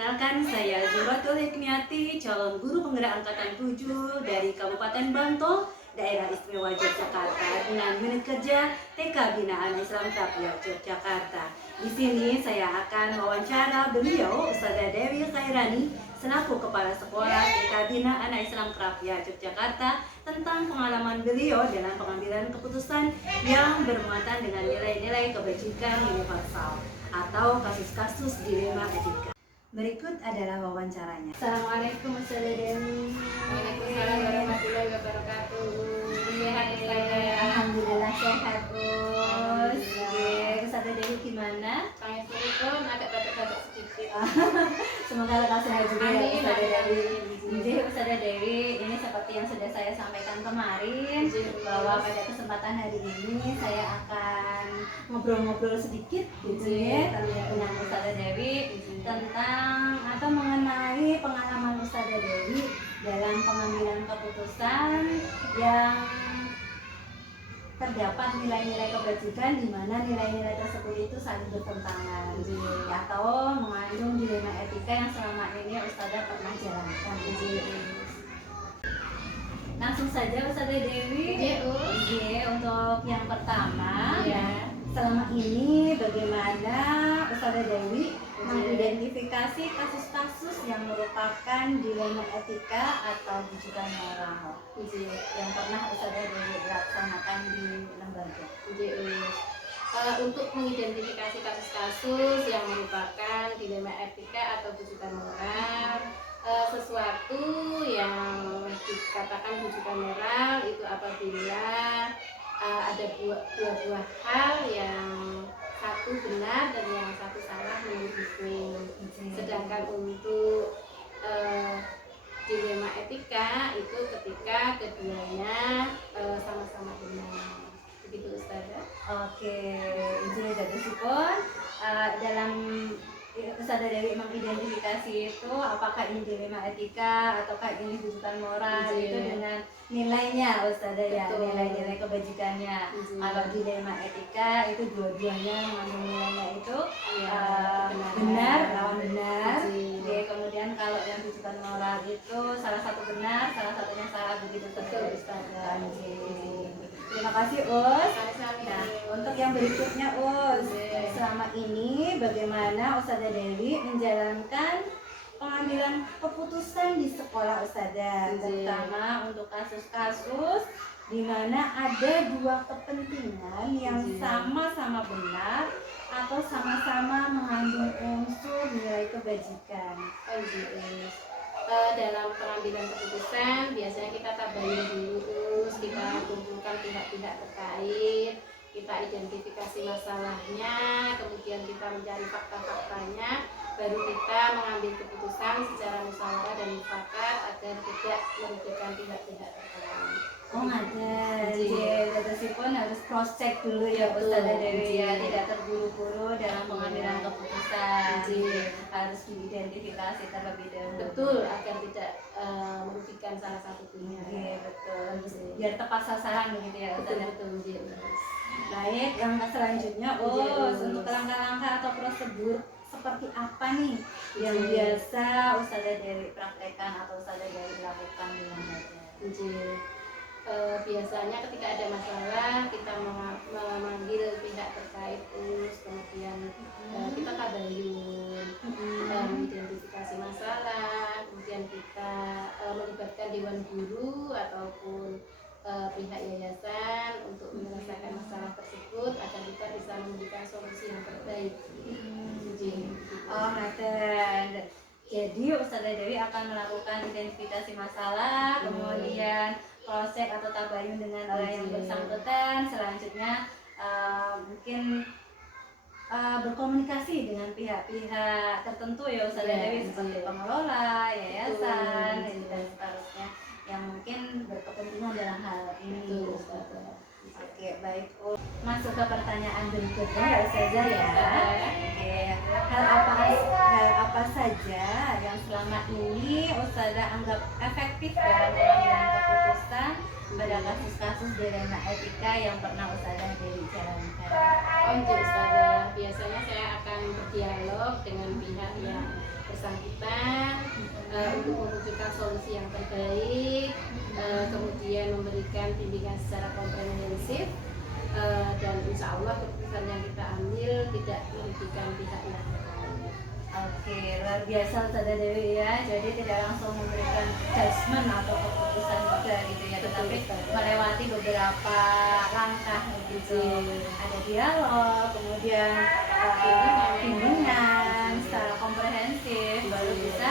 Perkenalkan, saya Zuratul Hikmiati, calon guru penggerak angkatan 7 dari Kabupaten Bantul, Daerah Istimewa Yogyakarta dengan unit kerja TK Binaan Islam Krapia Yogyakarta. Di sini saya akan wawancara beliau, Ustazah Dewi Khairani, selaku Kepala Sekolah TK Binaan Islam Krapia Yogyakarta, tentang pengalaman beliau dalam pengambilan keputusan yang bermuatan dengan nilai-nilai kebajikan universal atau kasus-kasus dilema etika. Berikut adalah wawancaranya. Assalamualaikum Ustazah Dewi. Waalaikumsalam warahmatullahi wabarakatuh. Sehat Ustazah? Alhamdulillah sehat Bos. Ustazah Dewi gimana? Saya pun agak batuk-batuk sedikit. Semoga lekas sehat juga ya Amin, Ustazah Dewi. amin. Jadi Ustazah Dewi, ini seperti yang sudah saya sampaikan kemarin, bahwa pada kesempatan hari ini saya akan ngobrol-ngobrol sedikit gitu ya dengan Ustazah Dewi tentang atau mengenai pengalaman Ustazah Dewi dalam pengambilan keputusan yang terdapat nilai-nilai kebajikan di mana nilai-nilai tersebut itu saling bertentangan atau mengandung dilema etika yang selama ini Ustazah pernah jalankan. Langsung saja Ustazah Dewi. Untuk yang pertama, selama ini bagaimana Ustazah Dewi mengidentifikasi kasus-kasus yang merupakan dilema etika atau bujukan moral yang pernah Ustazah Dewi laksanakan di lembaga. Untuk mengidentifikasi kasus-kasus yang merupakan dilema etika atau bujukan moral, sesuatu yang dikatakan bujukan moral itu apabila ada dua buah hal yang satu benar dan yang satu salah menurut hukum. Sedangkan untuk dilema etika itu ketika keduanya sama-sama benar. Begitu Ustazah. Oke, izin pun dalam Ustazah Dewi mengidentifikasi itu apakah ini dilema etika ataukah ini bujukan moral itu dengan nilainya Ustazah ya, nilai-nilai kebajikannya. Kalau dilema etika itu dua-duanya mengandung nilainya itu benar lawan benar. Kemudian kalau yang bujukan moral itu salah satu benar, salah satunya salah, begitu Ustazah. Terima kasih Us. Nah, untuk yang berikutnya Us, selama ini bagaimana Ustazah Dewi menjalankan pengambilan keputusan di sekolah Ustazah, terutama untuk kasus-kasus di mana ada dua kepentingan yang sama-sama benar atau sama-sama mengandung unsur nilai kebajikan. Dalam pengambilan keputusan biasanya kita tabayun dulu, kita kumpulkan pihak-pihak terkait, kita identifikasi masalahnya, kemudian kita mencari fakta-faktanya, baru kita mengambil keputusan secara musyawarah dan mufakat agar tidak merugikan pihak-pihak terkait. Oh ada, jadi pun harus cross check dulu ya Ustazah Dewi ya, tidak terburu-buru dalam pengambilan keputusan, harus diidentifikasi terlebih dahulu. Betul, agar tidak merugikan salah satu pihak. Betul, biar tepat sasaran begitu ya Ustazah. Betul. Baik, langkah selanjutnya untuk langkah-langkah atau prosedur seperti apa nih yang biasa Ustazah Dewi praktekkan atau Ustazah Dewi lakukan di lembaga? Biasanya ketika ada masalah kita memanggil pihak terkait, kemudian kita tabayun, identifikasi masalah, kemudian kita melibatkan dewan guru ataupun pihak yayasan untuk menyelesaikan masalah tersebut agar kita bisa memberikan solusi yang terbaik. Jadi Ustazah Dewi akan melakukan identifikasi masalah, kemudian proses atau tabayun dengan orang yang bersangkutan, selanjutnya mungkin berkomunikasi dengan pihak-pihak tertentu ya Ustazah Dewi, seperti pengelola, yayasan, dan seterusnya yang mungkin berkepentingan dalam hal ini. Oke, baik. Masuk ke pertanyaan berikutnya ya Ustazah ya. Hal apa saja yang selama ini Ustazah anggap efektif dalam pengambilan keputusan pada kasus-kasus dilema etika yang pernah Ustazah Dewi jalankan? Ustazah, biasanya saya akan berdialog dengan pihak yang bersangkutan untuk mewujudkan solusi yang terbaik, kemudian memberikan bimbingan secara komprehensif, dan insya Allah keputusan yang kita ambil tidak merugikan pihak yang terkait. Oke, luar biasa Ustazah Dewi ya. Jadi tidak langsung memberikan judgement atau keputusan juga gitu ya, tetapi melewati beberapa langkah gitu. Ada dialog, kemudian bimbingan secara komprehensif, baru bisa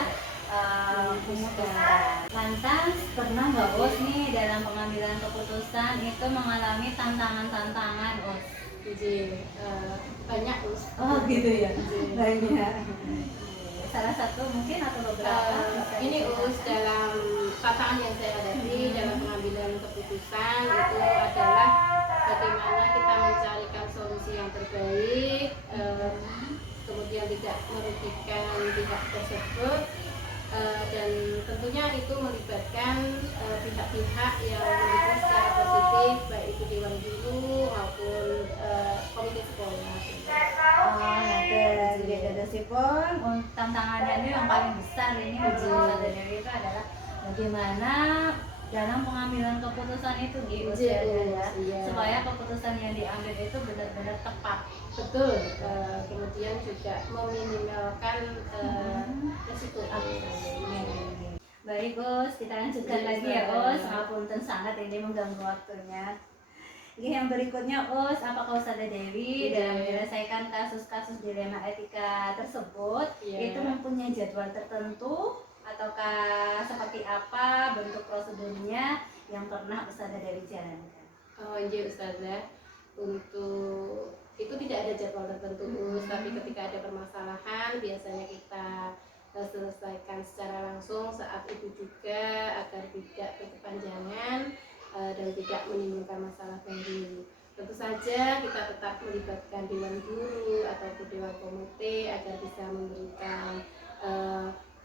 memutuskan. Lantas pernah nggak Us nih dalam pengambilan keputusan itu mengalami tantangan-tantangan Us? Jadi banyak Us. Oh gitu ya, banyak. Salah satu mungkin atau beberapa? Ini Us, dalam tantangan yang saya hadapi dalam pengambilan keputusan itu adalah bagaimana kita mencarikan solusi yang terbaik, kemudian tidak merugikan pihak tersebut, dan tentunya itu melibatkan pihak-pihak yang mendukung secara positif, baik itu dewan guru maupun komite sekolah. Jadi pun tantangannya ini yang paling besar ini menurut Ustazah Dewi itu adalah bagaimana dalam pengambilan keputusan itu gitu ya, supaya keputusan yang diambil itu benar-benar tepat. Betul. Kemudian juga meminimalkan risiko. Baik Us, kita lanjutkan lagi ya Us. Ngapunten sangat ini mengganggu waktunya. Oke, yang berikutnya Us, apakah Ustazah Dewi dalam menyelesaikan kasus-kasus dilema etika tersebut itu mempunyai jadwal tertentu ataukah seperti apa bentuk prosedurnya yang pernah Ustazah Dewi jalankan? Oh iya Ustazah, untuk itu tidak ada jadwal tertentu Us, tapi ketika ada permasalahan biasanya kita selesaikan secara langsung saat itu juga agar tidak berkepanjangan dan tidak menimbulkan masalah baru. Tentu saja kita tetap melibatkan dewan guru ataupun dewan komite agar bisa memberikan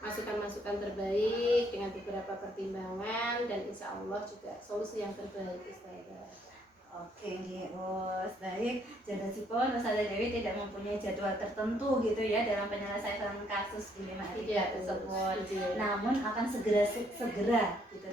masukan-masukan terbaik dengan beberapa pertimbangan dan insya Allah juga solusi yang terbaik Ustazah. Oke, Us, baik. Jadi sipun Ustazah Dewi tidak mempunyai jadwal tertentu gitu ya dalam penyelesaian kasus dilema etika tersebut. Namun akan segera gitu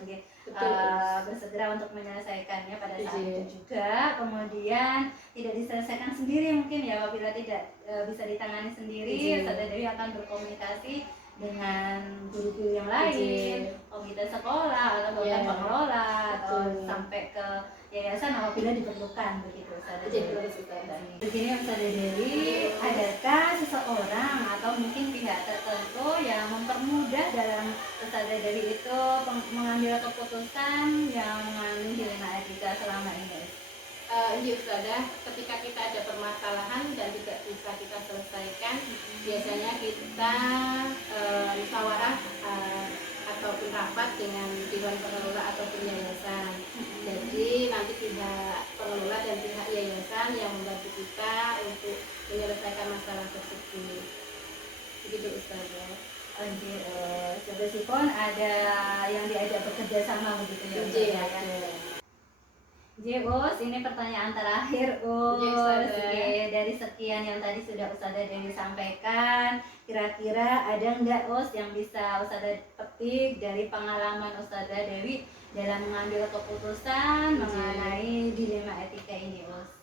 bersegera untuk menyelesaikannya pada saat itu juga. Kemudian tidak diselesaikan sendiri mungkin ya, apabila tidak bisa ditangani sendiri, Ustazah Dewi akan berkomunikasi dengan guru-guru yang lain, komite sekolah atau bahkan pengelola atau sampai ke yayasan apabila diperlukan begitu Ustazah Dewi. Begini Ustazah Dewi, adakah seseorang atau mungkin pihak tertentu yang mempermudah dalam Ustazah Dewi itu mengambil keputusan yang mengandung dilema etika selama ini? Iya Ustazah, ketika kita ada permasalahan dan tidak bisa kita selesaikan, biasanya kita musyawarah ataupun rapat dengan dewan pengelola ataupun yayasan. Jadi nanti pihak pengelola dan pihak yayasan yang membantu kita untuk menyelesaikan masalah tersebut. Begitu Ustazah. Sebenarnya pun ada yang diajak bekerja sama begitu ya. Us, ini pertanyaan terakhir Us. Dari sekian yang tadi sudah Ustazah Dewi sampaikan, kira-kira ada nggak Us yang bisa Ustazah petik dari pengalaman Ustazah Dewi dalam mengambil keputusan mengenai dilema etika ini Us?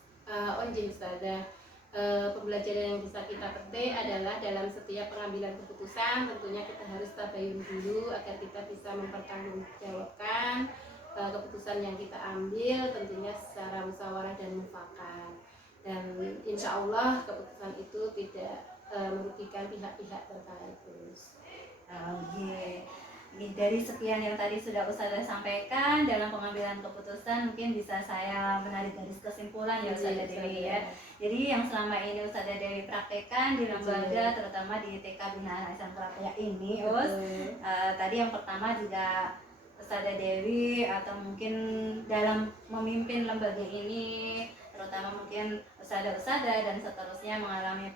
Ustazah, pembelajaran yang bisa kita petik adalah dalam setiap pengambilan keputusan tentunya kita harus tabayun dulu agar kita bisa mempertanggungjawabkan keputusan yang kita ambil tentunya secara musyawarah dan mufakat, dan insya Allah keputusan itu tidak merugikan pihak-pihak terkait. Dari sekian yang tadi sudah Ustazah sampaikan dalam pengambilan keputusan, mungkin bisa saya menarik garis kesimpulan ya Ustazah Dewi ya. Jadi yang selama ini Ustazah Dewi praktekkan di lembaga, terutama di TK Binaan Islam Kerapia ini tadi yang pertama juga Ustazah Dewi atau mungkin dalam memimpin lembaga ini, terutama mungkin ustadzah dan seterusnya mengalami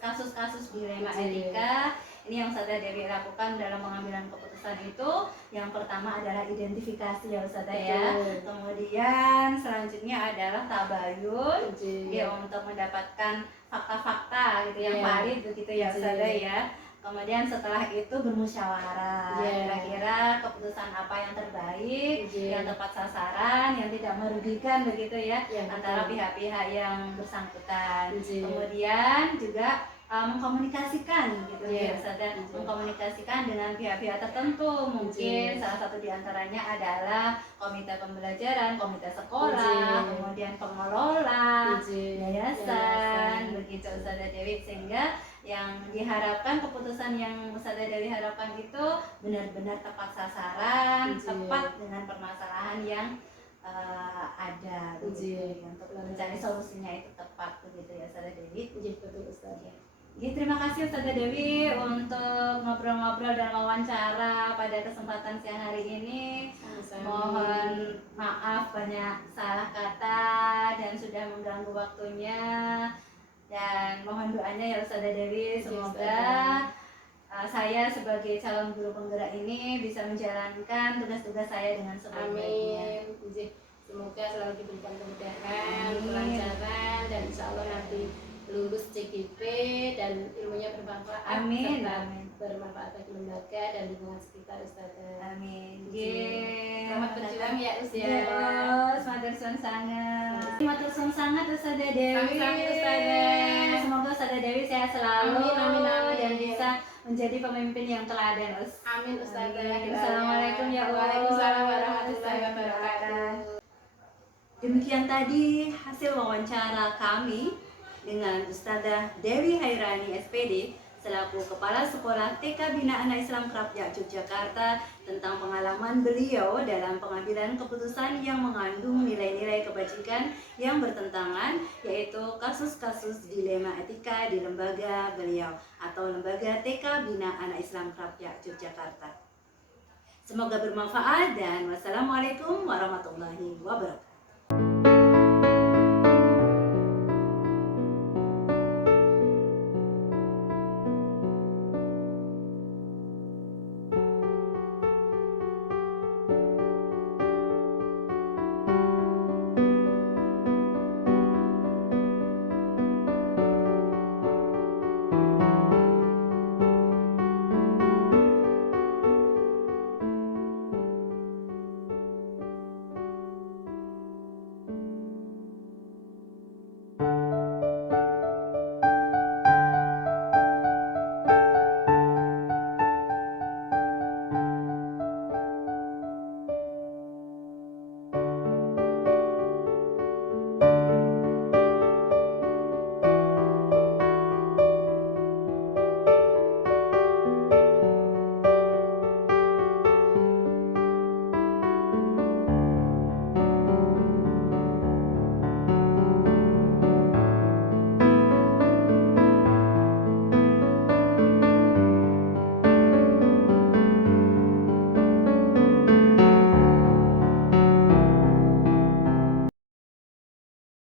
kasus-kasus dilema etika Ini yang Ustazah Dewi lakukan dalam pengambilan keputusan itu, yang pertama adalah identifikasi ya Ustazah ya. Betul. Kemudian selanjutnya adalah tabayun, Betul. ya untuk mendapatkan fakta-fakta gitu yang Iya. valid begitu ya Betul. Ustazah ya. Kemudian setelah itu bermusyawarah, Iya. kira-kira keputusan apa yang terbaik, Iya. yang tepat sasaran, yang tidak merugikan begitu ya, Iya, antara betul. pihak-pihak yang bersangkutan. Iya. Kemudian juga mengkomunikasikan gitu ya Iya. Ustazah, Iya. mengkomunikasikan dengan pihak-pihak tertentu. Mungkin salah satu diantaranya adalah komite pembelajaran, komite sekolah, Iya. kemudian pengelola, Iya. yayasan, begitu Ustazah Dewi, sehingga yang diharapkan, keputusan yang Ustazah Dewi harapkan itu benar-benar tepat sasaran, Iya. tepat dengan permasalahan yang ada begitu, untuk mencari solusinya itu tepat begitu ya Ustazah Dewi. Iya, betul Ustazah. Ya, terima kasih Ustazah Dewi untuk ngobrol-ngobrol dan wawancara pada kesempatan siang hari ini. Sama-sama. Mohon maaf banyak salah kata dan sudah mengganggu waktunya. Dan mohon doanya ya Ustazah Dewi, semoga saya sebagai calon guru penggerak ini bisa menjalankan tugas-tugas saya dengan sebaik-baiknya. Amin. Semoga selalu diberikan kemudahan, kelancaran, dan insya Allah nanti lulus CGP dan ilmunya bermanfaat. Amin. Serta Amin. bermanfaat bagi lembaga dan lingkungan sekitar Ustazah. Amin. Selamat berjuang ya Ustazah. Yes, matur suwun sangat. Matur suwun sangat Ustazah Dewi. Sami-sami Ustazah. Semoga Ustazah Dewi sehat selalu. Amin, amin, amin. Dan bisa menjadi pemimpin yang teladan, Ustaz. Amin Ustazah. Assalamualaikum ya Allah. Waalaikumsalam warahmatullahi wabarakatuh. Demikian tadi hasil wawancara kami dengan Ustazah Dewi Hairani SPD selaku Kepala Sekolah TK Bina Anak Islam Krapyak Yogyakarta tentang pengalaman beliau dalam pengambilan keputusan yang mengandung nilai-nilai kebajikan yang bertentangan, yaitu kasus-kasus dilema etika di lembaga beliau atau lembaga TK Bina Anak Islam Krapyak Yogyakarta. Semoga bermanfaat dan wassalamualaikum warahmatullahi wabarakatuh.